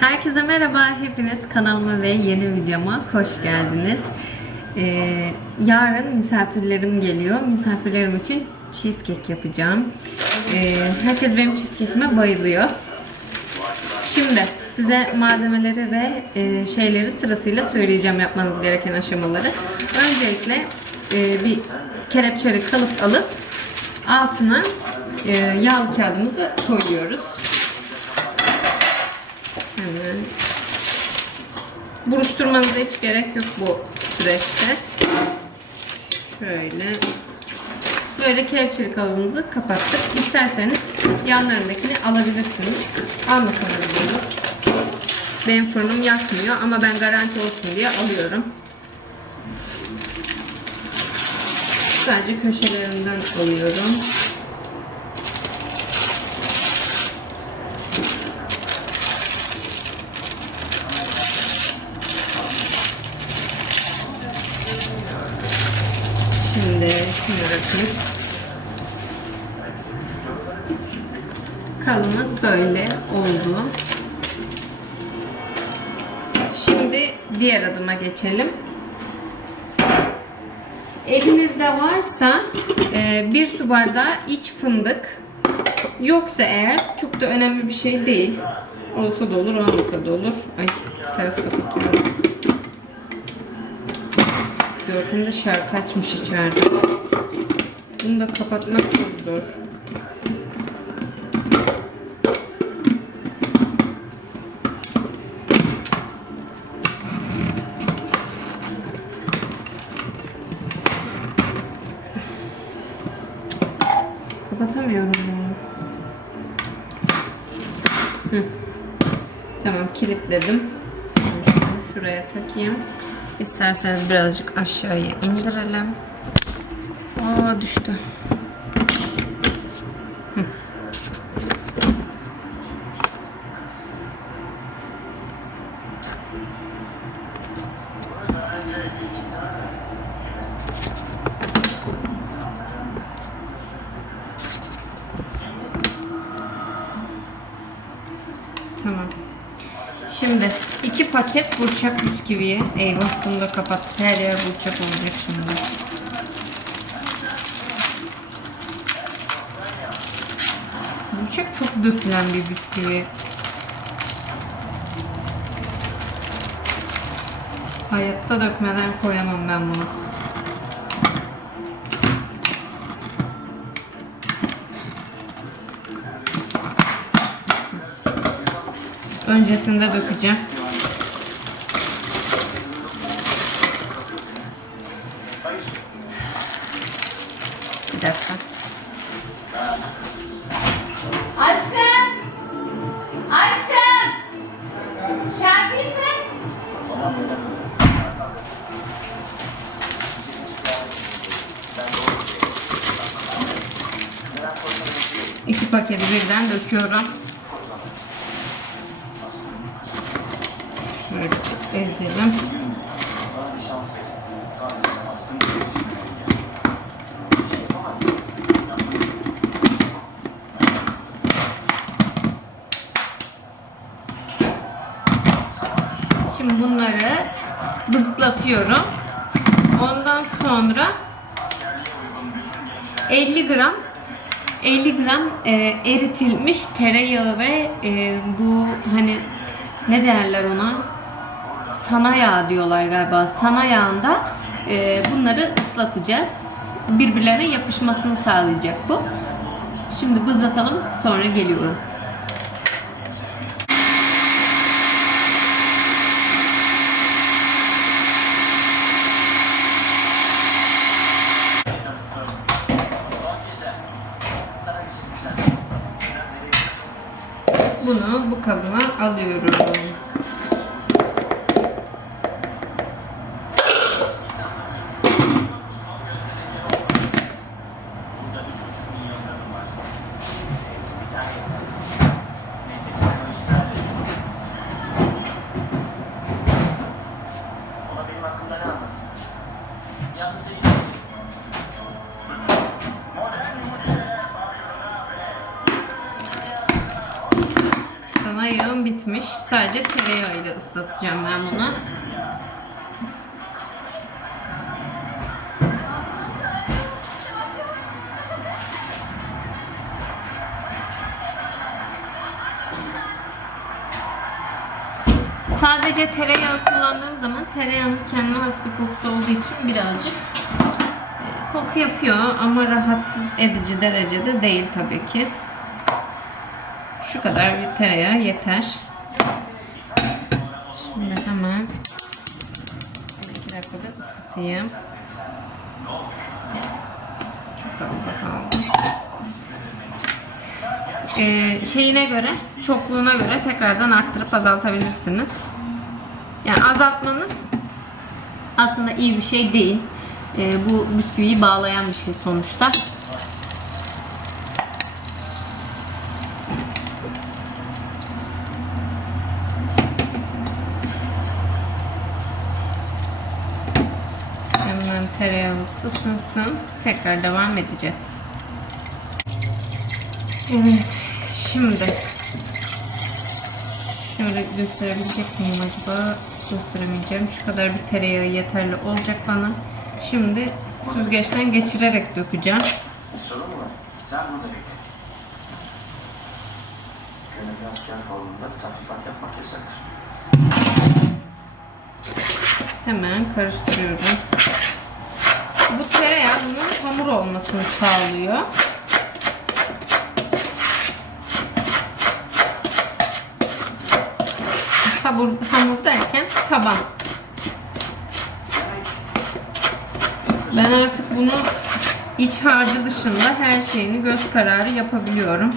Herkese merhaba, hepiniz kanalıma ve yeni videoma hoş geldiniz. Ee, yarın misafirlerim geliyor. Misafirlerim için cheesecake yapacağım. Ee, herkes benim cheesecake'ime bayılıyor. Şimdi size malzemeleri ve e, şeyleri sırasıyla söyleyeceğim yapmanız gereken aşamaları. Öncelikle e, bir kelepçeli kalıp alıp altına e, yağlı kağıdımızı koyuyoruz. Hemen. Buruşturmanıza hiç gerek yok bu süreçte. Şöyle. Böyle kelepçeli kalıbımızı kapattık. İsterseniz yanlarındakini alabilirsiniz. Almasanız olur. Benim fırınım yakmıyor ama ben garanti olsun diye alıyorum. Sadece köşelerinden alıyorum. Şunu bırakayım. Kalımız böyle oldu. Şimdi diğer adıma geçelim. Elinizde varsa e, bir su bardağı iç fındık. Yoksa eğer çok da önemli bir şey değil. Olsa da olur, olmasa da olur. Ay ters kapatıyorum. Gördüğümde şarkı açmış içeride. Bunu da kapatmak çok zor. Kapatamıyorum ya. Hı. Tamam kilitledim. Şuraya takayım. İsterseniz birazcık aşağıya indirelim. Aa düştü. Tamam. Şimdi iki paket burçak bisküviyi. Eyvah bunu da kapattık. Her yer burçak olacak şimdi. Burçak çok dökülen bir bisküvi. Hayatta dökmeden koyamam ben bunu. Öncesinde dökeceğim. Paketi birden döküyorum. Şöyle ezelim. Şimdi bunları bızlatıyorum. Ondan sonra 50 gram 50 gram e, eritilmiş tereyağı ve e, bu hani ne derler ona? Sana yağ diyorlar galiba. Sana yağında e, bunları ıslatacağız. Birbirlerine yapışmasını sağlayacak bu. Şimdi bızlatalım sonra geliyorum. Bunu bu kabıma alıyorum. Sadece tereyağıyla ıslatacağım ben bunu. Sadece tereyağı kullandığım zaman tereyağının kendine has bir kokusu olduğu için birazcık e, koku yapıyor ama rahatsız edici derecede değil tabii ki. Şu kadar bir tereyağı yeter. Şimdi hemen 2 dakikada ısıtayım. Çok fazla kaldı. Ee, şeyine göre, çokluğuna göre tekrardan arttırıp azaltabilirsiniz. Yani azaltmanız aslında iyi bir şey değil. Ee, bu bisküviyi bağlayan bir şey sonuçta. Hemen tereyağımız ısınsın. Tekrar devam edeceğiz. Evet. Şimdi şöyle gösterebilecek miyim acaba? Gösteremeyeceğim. Şu kadar bir tereyağı yeterli olacak bana. Şimdi süzgeçten geçirerek dökeceğim. Sorun mu? Sen burada bekle. Gönüllü asker forumunda tahribat yapmak yasaktır. Hemen karıştırıyorum. Bu tereyağı bunun hamur olmasını sağlıyor. Hamur, hamur derken taban. Ben artık bunu iç harcı dışında her şeyini göz kararı yapabiliyorum.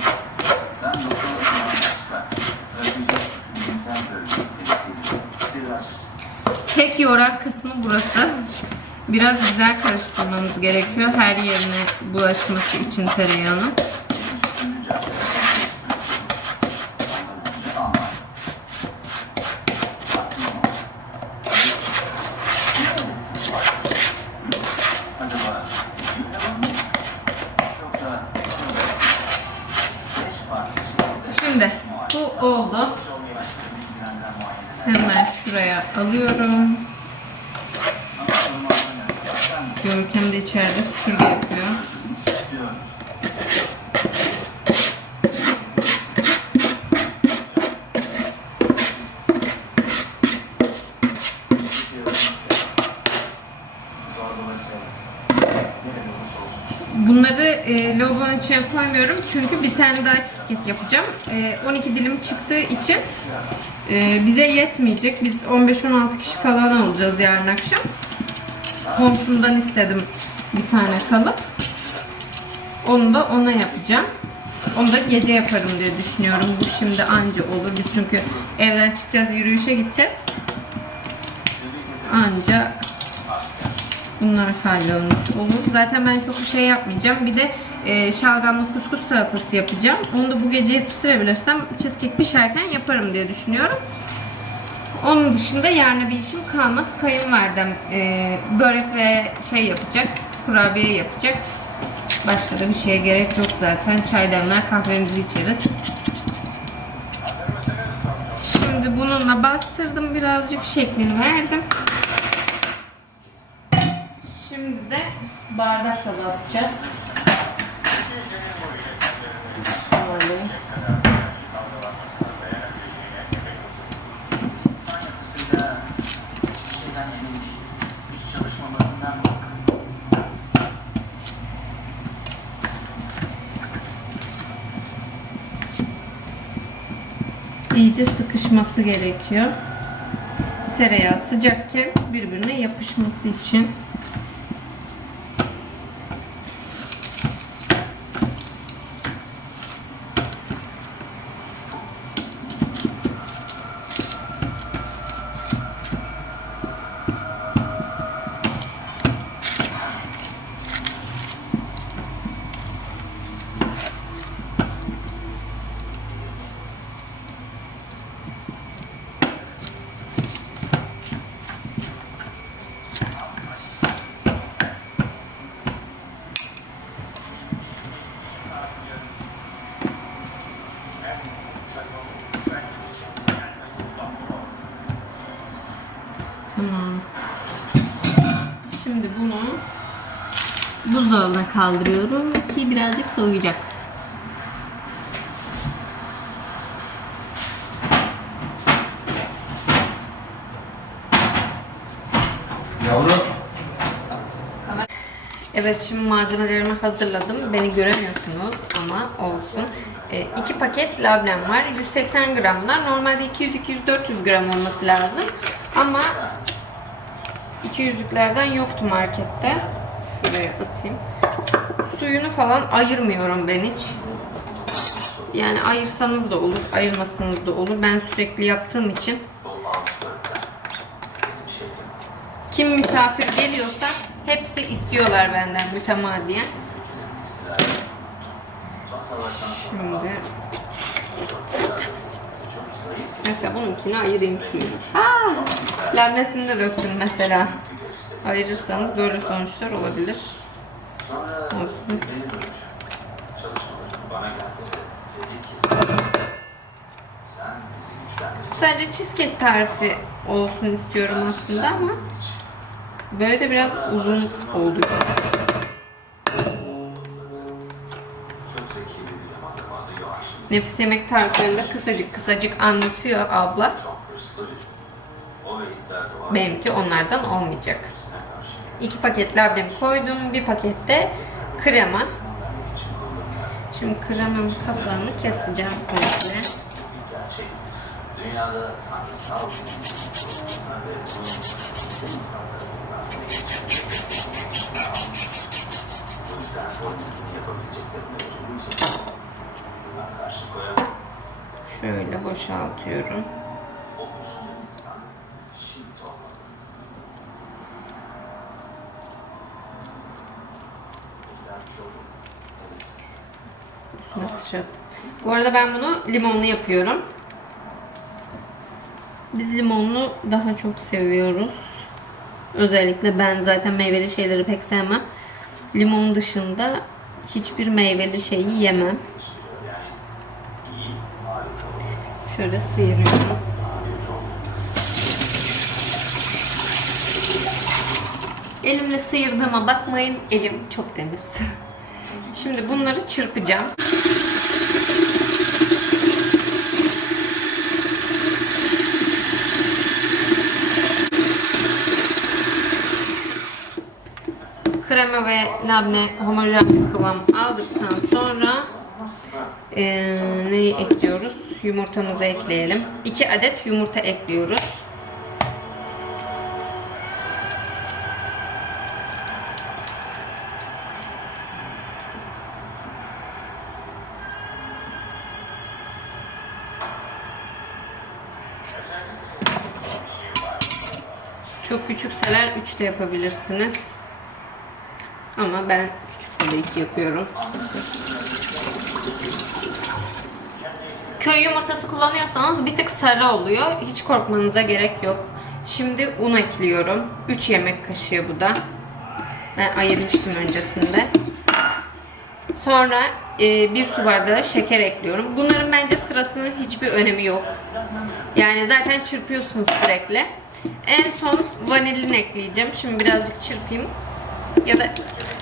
Tek yorak kısmı burası. Biraz güzel karıştırmanız gerekiyor her yerine bulaşması için tereyağının. Üçüncü cadde. Anladınca anlar. Haksız mı? Ne öyleyse? Acaba yükle mi? Yoksa beş farklı şekilde Şimdi bu oldu. Hemen şuraya alıyorum. Görkem de içeride süpürge yapıyor. Bunları e, lavabonun içine koymuyorum çünkü bir tane daha cheesecake yapacağım. E, 12 dilim çıktığı için e, bize yetmeyecek. Biz 15-16 kişi falan olacağız yarın akşam. Komşumdan istedim bir tane kalıp. Onu da ona yapacağım. Onu da gece yaparım diye düşünüyorum. Bu şimdi anca olur. Biz çünkü evden çıkacağız, yürüyüşe gideceğiz. Anca bunlar hallolmuş olur. Zaten ben çok bir şey yapmayacağım. Bir de e, şalgamlı kuskus salatası yapacağım. Onu da bu gece yetiştirebilirsem cheesecake pişerken yaparım diye düşünüyorum. Onun dışında yarına bir işim kalmaz. Kayınvalidem e, börek ve şey yapacak, kurabiye yapacak. Başka da bir şeye gerek yok zaten. Çay demler, kahvemizi içeriz. Şimdi bununla bastırdım birazcık şeklini verdim. Şimdi de bardakla basacağız. Şöyle. Şeyden emin değil. Hiç çalışmamasından korkuyorum. İyice sıkışması gerekiyor. Tereyağı sıcakken birbirine yapışması için. Şimdi bunu buzdolabına kaldırıyorum ki birazcık soğuyacak. Yavrum. Evet şimdi malzemelerimi hazırladım. Beni göremiyorsunuz ama olsun. 2 paket labnem var. 180 gram bunlar. Normalde 200-200-400 gram olması lazım. Ama 200'lüklerden yoktu markette. Şuraya atayım. Suyunu falan ayırmıyorum ben hiç. Yani ayırsanız da olur, ayırmasanız da olur. Ben sürekli yaptığım için kim misafir geliyorsa hepsi istiyorlar benden mütemadiyen. Şimdi mesela bununkini ayırayım suyunu. Aa, labnesini de döktüm mesela. Ayırırsanız böyle sonuçlar olabilir. Olsun. Sadece cheesecake tarifi olsun istiyorum aslında ama böyle de biraz uzun oldu. Nefis yemek tariflerinde kısacık kısacık anlatıyor abla. Benimki onlardan olmayacak. İki paket labnemi koydum. Bir pakette krema. Şimdi kremanın kapağını keseceğim komple. Dünyada tanrısal yapabileceklerini buna karşı koyamam. Şöyle boşaltıyorum. Üstüne sıçrattım. Bu arada ben bunu limonlu yapıyorum. Biz limonlu daha çok seviyoruz. Özellikle ben zaten meyveli şeyleri pek sevmem. Limon dışında hiçbir meyveli şeyi yemem. İyi, harika olur. Şöyle sıyırıyorum. Elimle sıyırdığıma bakmayın. Elim çok temiz. Şimdi bunları çırpacağım. Krema ve labne homojen kıvam aldıktan sonra eee, neyi ekliyoruz? Yumurtamızı ekleyelim. 2 adet yumurta ekliyoruz. Çok küçükseler 3 de yapabilirsiniz. Ama ben küçükse de 2 yapıyorum. Köy yumurtası kullanıyorsanız bir tık sarı oluyor. Hiç korkmanıza gerek yok. Şimdi un ekliyorum. 3 yemek kaşığı bu da. Ben ayırmıştım öncesinde. Sonra e, bir su bardağı şeker ekliyorum. Bunların bence sırasının hiçbir önemi yok. Yani zaten çırpıyorsunuz sürekli. En son vanilin ekleyeceğim. Şimdi birazcık çırpayım. Ya da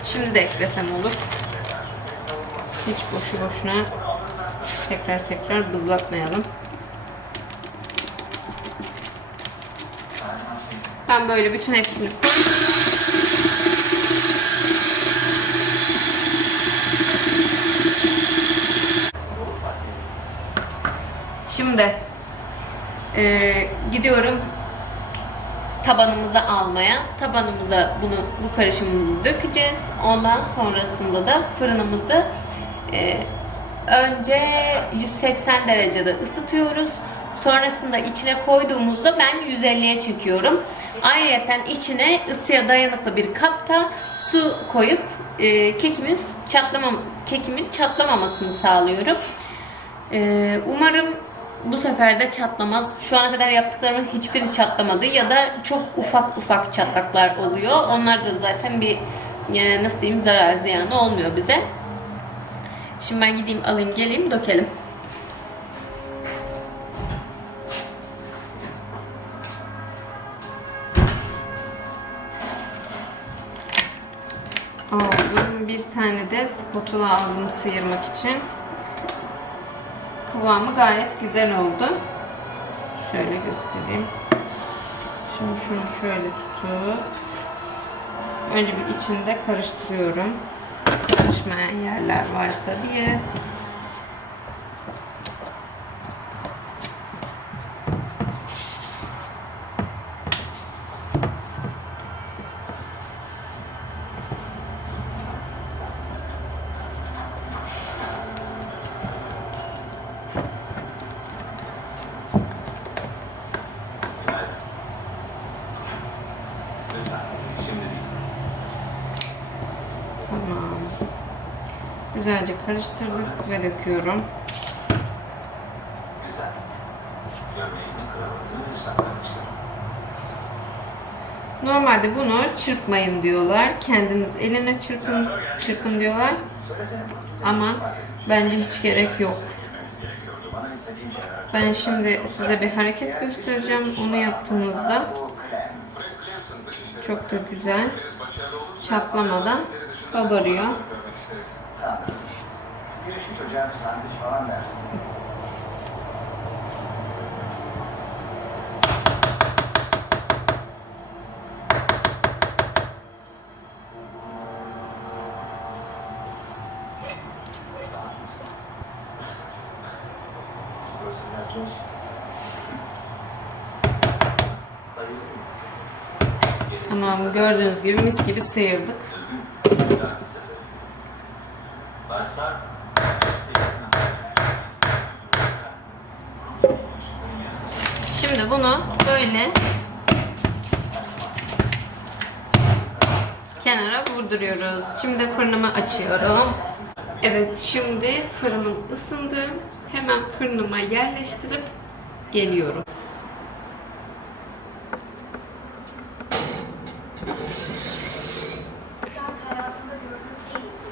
şimdi de eklesem olur. Hiç boşu boşuna tekrar tekrar bızlatmayalım. Ben böyle bütün hepsini Şimdi eee, gidiyorum tabanımıza almaya. Tabanımıza bunu bu karışımımızı dökeceğiz. Ondan sonrasında da fırınımızı eee, önce 180 derecede ısıtıyoruz. Sonrasında içine koyduğumuzda ben 150'ye çekiyorum. Ayrıca içine ısıya dayanıklı bir kapta su koyup eee, kekimiz çatlamam kekimin çatlamamasını sağlıyorum. Ee, umarım bu sefer de çatlamaz. Şu ana kadar yaptıklarımın hiçbiri çatlamadı ya da çok ufak ufak çatlaklar oluyor. Onlar da zaten bir e, nasıl diyeyim zarar ziyanı olmuyor bize. Şimdi ben gideyim alayım geleyim dökelim. Aldım. Bir tane de spatula aldım sıyırmak için. Kıvamı gayet güzel oldu. Şöyle göstereyim. Şimdi şunu şöyle tutup önce bir içinde karıştırıyorum. Karışmayan yerler varsa diye. Karıştırdık ve döküyorum. Normalde bunu çırpmayın diyorlar. Kendiniz eline çırpın, çırpın diyorlar. Ama bence hiç gerek yok. Şeyler. Ben şimdi size bir hareket göstereceğim. Onu yaptığınızda çok da güzel çatlamadan kabarıyor. Bir sandviç falan versin. Burası biraz genç. Bayıldım. Tamam gördüğünüz gibi mis gibi sıyırdık. Düzgün. Başlar. Şimdi bunu böyle kenara vurduruyoruz. Şimdi fırınımı açıyorum. Evet şimdi fırınım ısındı. Hemen fırınıma yerleştirip geliyorum. Sen hayatımda gördüğüm en iyisi.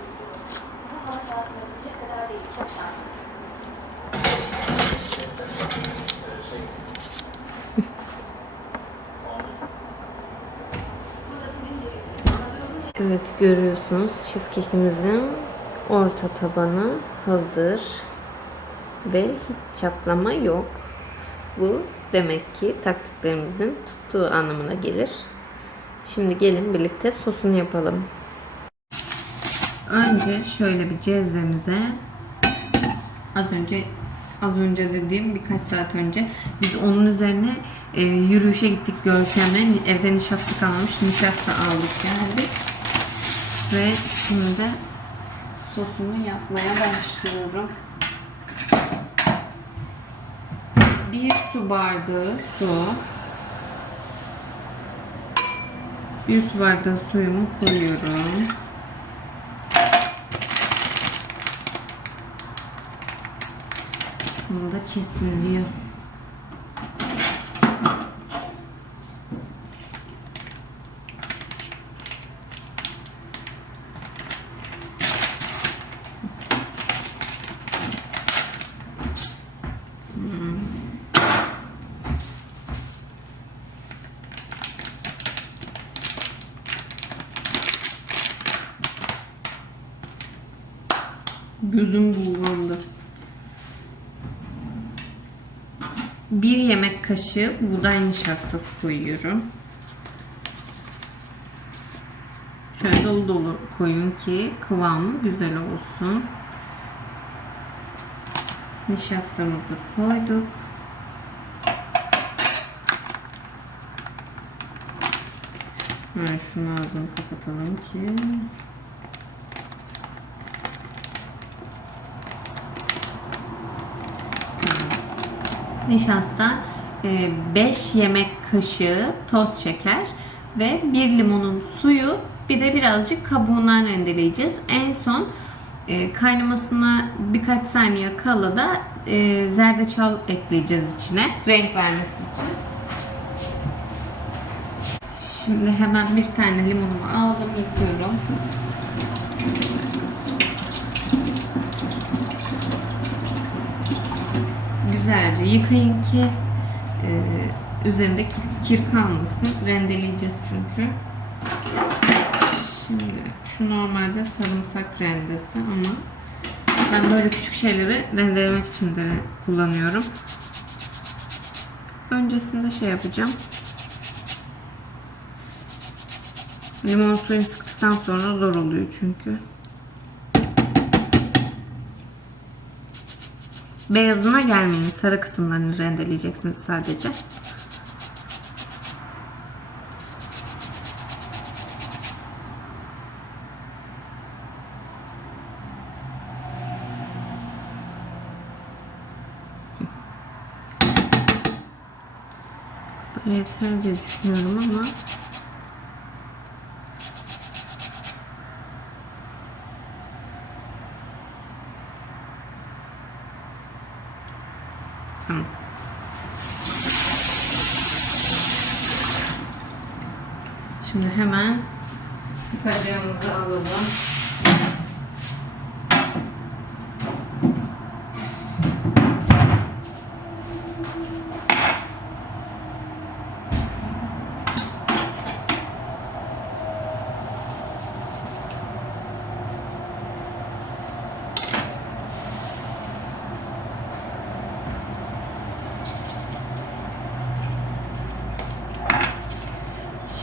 Bu halı sahasına gidecek kadar değil. Çok şanslısın. Burada senin geleceğin. Hazır olun. Evet görüyorsunuz cheesecake'imizin orta tabanı hazır ve hiç çatlama yok. Bu demek ki taktiklerimizin tuttuğu anlamına gelir. Şimdi gelin birlikte sosunu yapalım. Önce şöyle bir cezvemize az önce az önce dediğim birkaç saat önce biz onun üzerine e, yürüyüşe gittik Görkem'le evde nişasta kalmamış nişasta aldık geldik ve şimdi sosunu yapmaya başlıyorum. Bir su bardağı su. Bir su bardağı suyumu koyuyorum. Bunu da kesin diyor. 1 yemek kaşığı buğday nişastası koyuyorum. Şöyle dolu dolu koyun ki kıvamı güzel olsun. Nişastamızı koyduk. Evet, şunu ağzını kapatalım ki nişasta, 5 yemek kaşığı toz şeker ve 1 limonun suyu bir de birazcık kabuğundan rendeleyeceğiz. En son e, kaynamasına birkaç saniye kala da e, zerdeçal ekleyeceğiz içine renk vermesi için. Şimdi hemen bir tane limonumu aldım yıkıyorum. Güzelce yıkayın ki e, üzerinde kir, kir kalmasın. Rendeleyeceğiz çünkü. Şimdi şu normalde sarımsak rendesi ama ben böyle küçük şeyleri rendelemek için de kullanıyorum. Öncesinde şey yapacağım. Limon suyunu sıktıktan sonra zor oluyor çünkü. Beyazına gelmeyin. Sarı kısımlarını rendeleyeceksiniz sadece. Yeter diye düşünüyorum ama Tamam. Şimdi hemen sıkacağımızı alalım.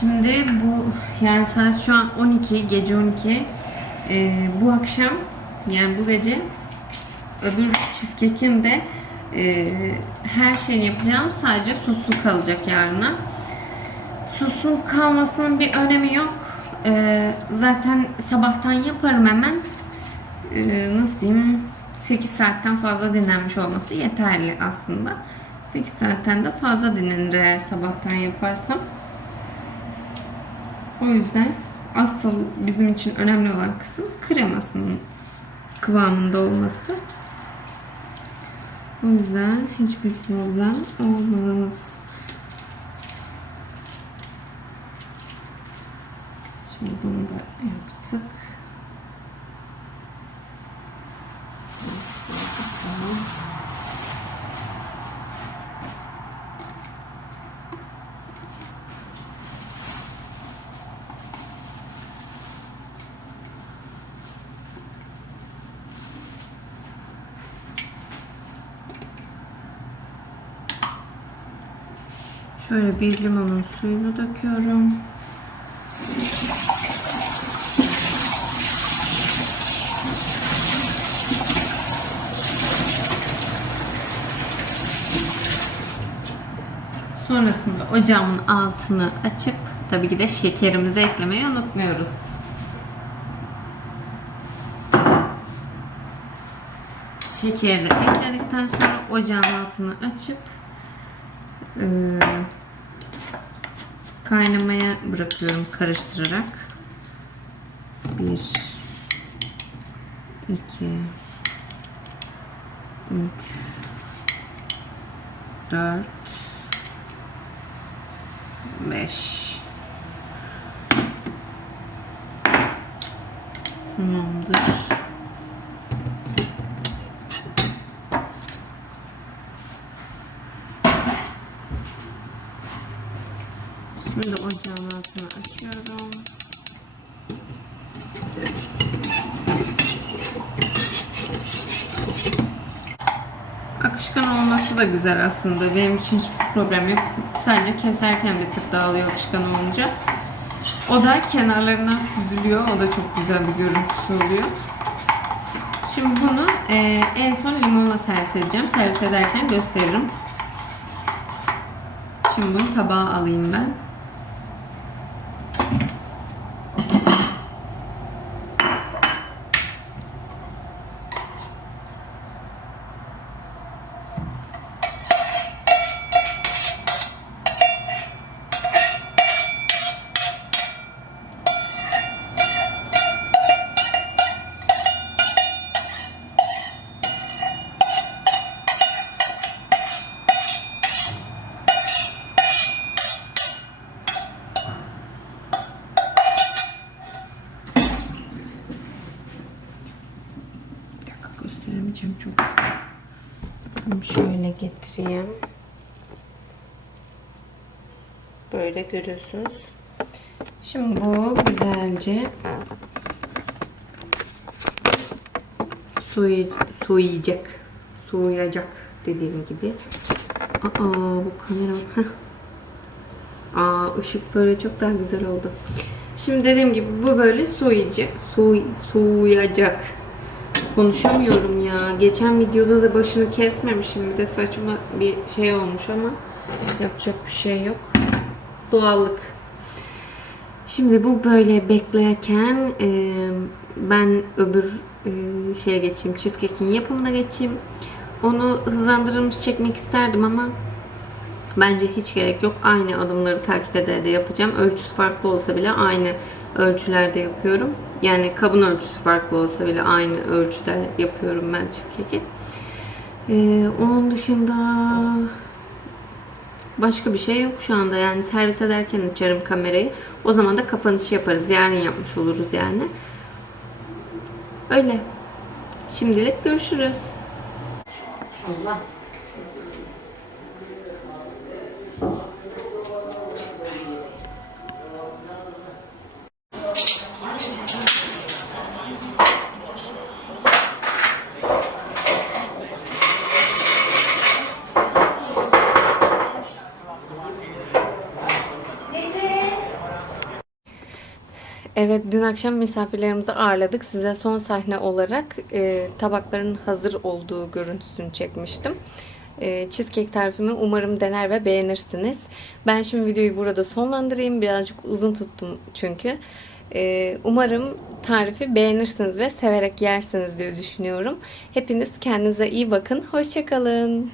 Şimdi bu yani saat şu an 12 gece 12 Ee, bu akşam yani bu gece öbür cheesecake'in de e, her şeyini yapacağım sadece sosu kalacak yarına. Sosun kalmasının bir önemi yok. Ee, zaten sabahtan yaparım hemen. Ee, nasıl diyeyim 8 saatten fazla dinlenmiş olması yeterli aslında. 8 saatten de fazla dinlenir eğer sabahtan yaparsam. O yüzden asıl bizim için önemli olan kısım kremasının kıvamında olması. O yüzden hiçbir problem olmaz. Şimdi bunu da Şöyle bir limonun suyunu döküyorum. Sonrasında ocağımın altını açıp tabii ki de şekerimizi eklemeyi unutmuyoruz. Şekeri de ekledikten sonra ocağın altını açıp e, kaynamaya bırakıyorum karıştırarak. 1 2 3 4 5 Tamamdır. Şimdi ocağın altını açıyorum. Akışkan olması da güzel aslında. Benim için hiçbir problem yok. Sadece keserken bir tık dağılıyor akışkan olunca. O da kenarlarından süzülüyor. O da çok güzel bir görüntüsü oluyor. Şimdi bunu e, en son limonla servis edeceğim. Servis ederken gösteririm. Şimdi bunu tabağa alayım ben. Bir dakika gösteremeyeceğim çok güzel. Bakın şöyle getireyim. Böyle görüyorsunuz. Şimdi bu güzelce soyacak, soyacak dediğim gibi. Aa bu kamera. Aa ışık böyle çok daha güzel oldu. Şimdi dediğim gibi bu böyle soyacak, soy, soğuyacak. Konuşamıyorum ya. Geçen videoda da başını kesmemişim. Bir de saçma bir şey olmuş ama yapacak bir şey yok. Doğallık. Şimdi bu böyle beklerken e, ben öbür e, şeye geçeyim. Cheesecake'in yapımına geçeyim. Onu hızlandırılmış çekmek isterdim ama bence hiç gerek yok. Aynı adımları takip ede ede yapacağım. Ölçüsü farklı olsa bile aynı ölçülerde yapıyorum. Yani kabın ölçüsü farklı olsa bile aynı ölçüde yapıyorum ben cheesecake'i. E, onun dışında Başka bir şey yok şu anda. Yani servis ederken açarım kamerayı. O zaman da kapanış yaparız. Yarın yapmış oluruz yani. Öyle. Şimdilik görüşürüz. Evet, dün akşam misafirlerimizi ağırladık. Size son sahne olarak e, tabakların hazır olduğu görüntüsünü çekmiştim. E, cheesecake tarifimi umarım dener ve beğenirsiniz. Ben şimdi videoyu burada sonlandırayım. Birazcık uzun tuttum çünkü. E, umarım tarifi beğenirsiniz ve severek yersiniz diye düşünüyorum. Hepiniz kendinize iyi bakın. Hoşçakalın.